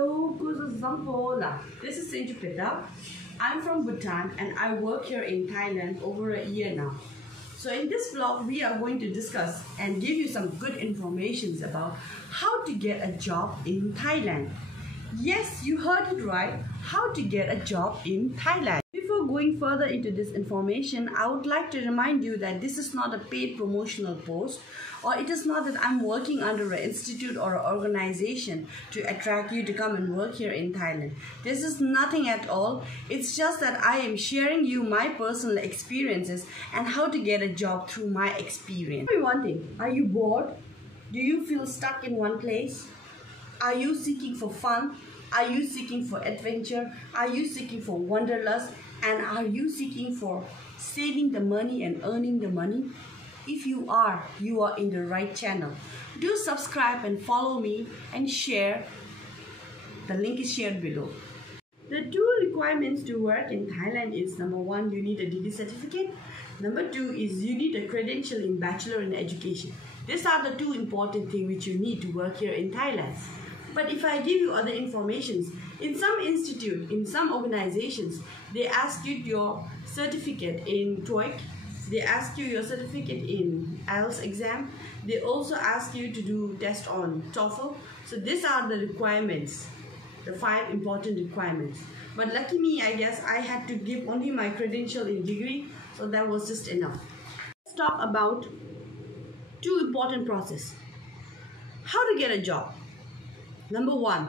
Hello, Kuzazampola. This is Sinjupita. I'm from Bhutan and I work here in Thailand over a year now. So in this vlog, we are going to discuss and give you some good information about how to get a job in Thailand. Yes, you heard it right, how to get a job in Thailand. Before going further into this information, I would like to remind you that this is not a paid promotional post, or it is not that I'm working under an institute or an organization to attract you to come and work here in Thailand. This is nothing at all. It's just that I am sharing you my personal experiences and how to get a job through my experience. Tell me one thing, are you bored? Do you feel stuck in one place? Are you seeking for fun? Are you seeking for adventure? Are you seeking for wanderlust? And are you seeking for saving the money and earning the money? If you are in the right channel. Do subscribe and follow me and share. The link is shared below. The two requirements to work in Thailand is number one, you need a degree certificate. Number two is you need a credential in Bachelor in Education. These are the two important things which you need to work here in Thailand. But if I give you other informations, in some institute, in some organizations, they ask you your certificate in TOEIC, they ask you your certificate in IELTS exam, they also ask you to do test on TOEFL. So these are the requirements, the 5 important requirements. But lucky me, I guess I had to give only my credential in degree, so that was just enough. Let's talk about 2 important processes. How to get a job. Number 1,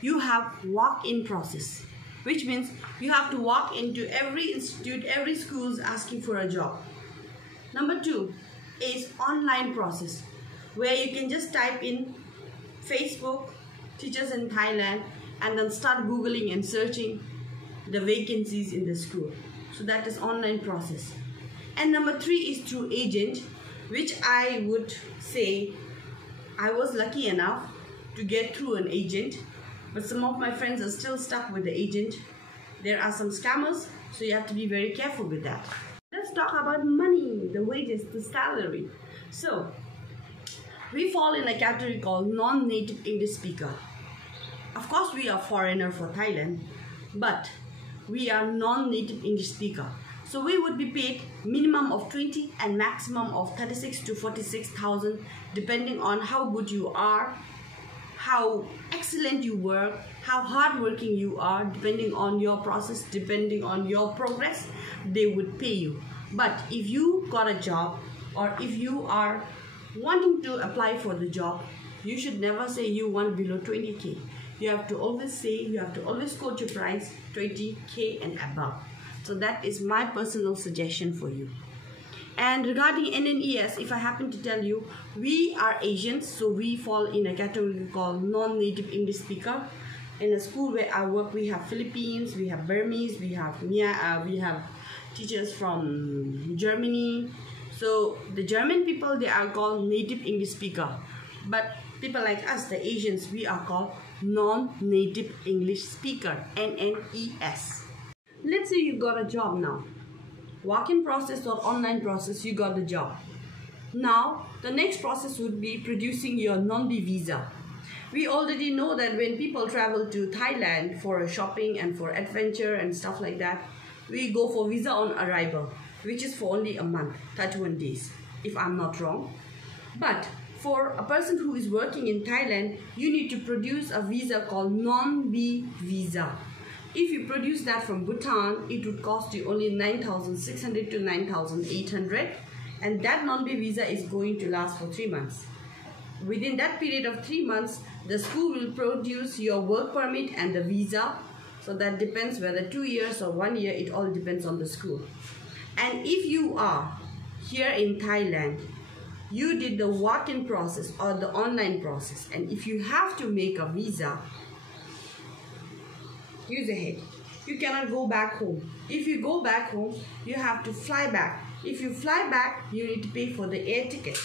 you have walk-in process, which means you have to walk into every institute, every school asking for a job. Number 2 is online process, where you can just type in Facebook, teachers in Thailand, and then start Googling and searching the vacancies in the school. So that is online process. And number 3 is through agent, which I would say I was lucky enough to get through an agent, but some of my friends are still stuck with the agent. There are some scammers, so you have to be very careful with that. Let's talk about money, the wages, the salary. So, we fall in a category called non-native English speaker. Of course, we are foreigner for Thailand, but we are non-native English speaker. So we would be paid minimum of 20 and maximum of 36 to 46,000, depending on how good you are, how excellent you work, how hardworking you are, depending on your process, depending on your progress, they would pay you. But if you got a job, or if you are wanting to apply for the job, you should never say you want below 20K. You have to always say, you have to always quote your price 20K and above. So that is my personal suggestion for you. And regarding NNES, if I happen to tell you, we are Asians, so we fall in a category called non-native English speaker. In a school where I work, we have Philippines, we have Burmese, we have teachers from Germany. So the German people, they are called native English speaker. But people like us, the Asians, we are called non-native English speaker, NNES. Let's say you got a job now. Walk-in process or online process, you got the job. Now, the next process would be producing your non-B visa. We already know that when people travel to Thailand for a shopping and for adventure and stuff like that, we go for visa on arrival, which is for only a month, 31 days, if I'm not wrong. But for a person who is working in Thailand, you need to produce a visa called non-B visa. If you produce that from Bhutan, it would cost you only 9,600 to 9,800, and that non-B visa is going to last for 3 months. Within that period of 3 months, the school will produce your work permit and the visa. So that depends whether 2 years or 1 year, it all depends on the school. And if you are here in Thailand, you did the walk-in process or the online process, and if you have to make a visa, use ahead. You cannot go back home. If you go back home, you have to fly back. If you fly back, you need to pay for the air ticket.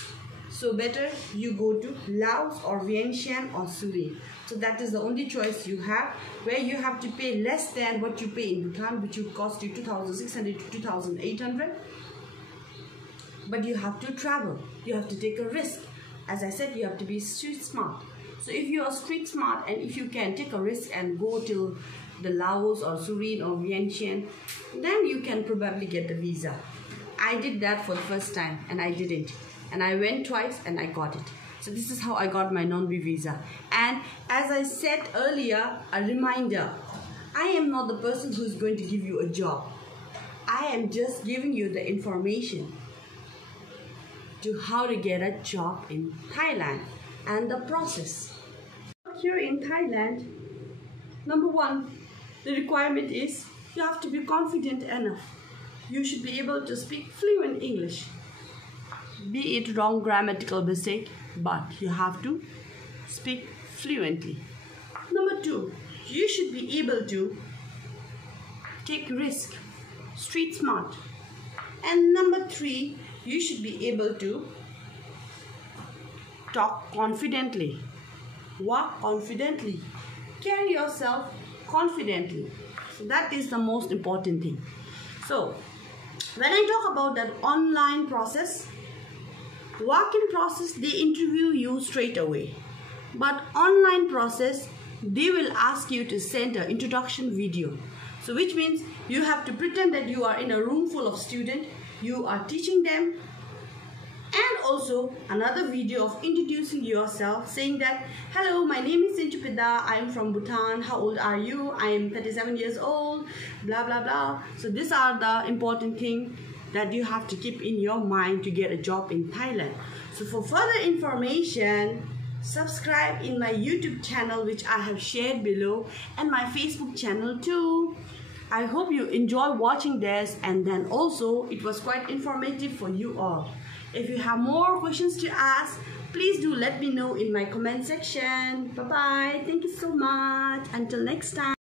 So better you go to Laos or Vientiane or Surin. So that is the only choice you have, where you have to pay less than what you pay in Bhutan, which will cost you 2,600 to 2,800. But you have to travel. You have to take a risk. As I said, you have to be street smart. So if you are street smart and if you can take a risk and go to the Laos or Surin or Vientiane, then you can probably get the visa. I did that for the first time and I didn't. And I went twice and I got it. So this is how I got my non-B visa. And as I said earlier, a reminder, I am not the person who is going to give you a job. I am just giving you the information to how to get a job in Thailand and the process. Here in Thailand, number one, the requirement is you have to be confident enough. You should be able to speak fluent English. Be it wrong grammatical mistake, but you have to speak fluently. Number two, you should be able to take risk, street smart. And number three, you should be able to talk confidently, walk confidently, carry yourself confidently. So that is the most important thing. So when I talk about that online process, walk-in process, they interview you straight away. But online process, they will ask you to send an introduction video. So which means you have to pretend that you are in a room full of students, you are teaching them, and also another video of introducing yourself, saying that, hello, my name is Sinchupida, I am from Bhutan, how old are you? I am 37 years old, blah blah blah. So these are the important things that you have to keep in your mind to get a job in Thailand. So for further information, subscribe in my YouTube channel, which I have shared below, and my Facebook channel too. I hope you enjoy watching this, and then also it was quite informative for you all. If you have more questions to ask, please do let me know in my comment section. Bye bye. Thank you so much. Until next time.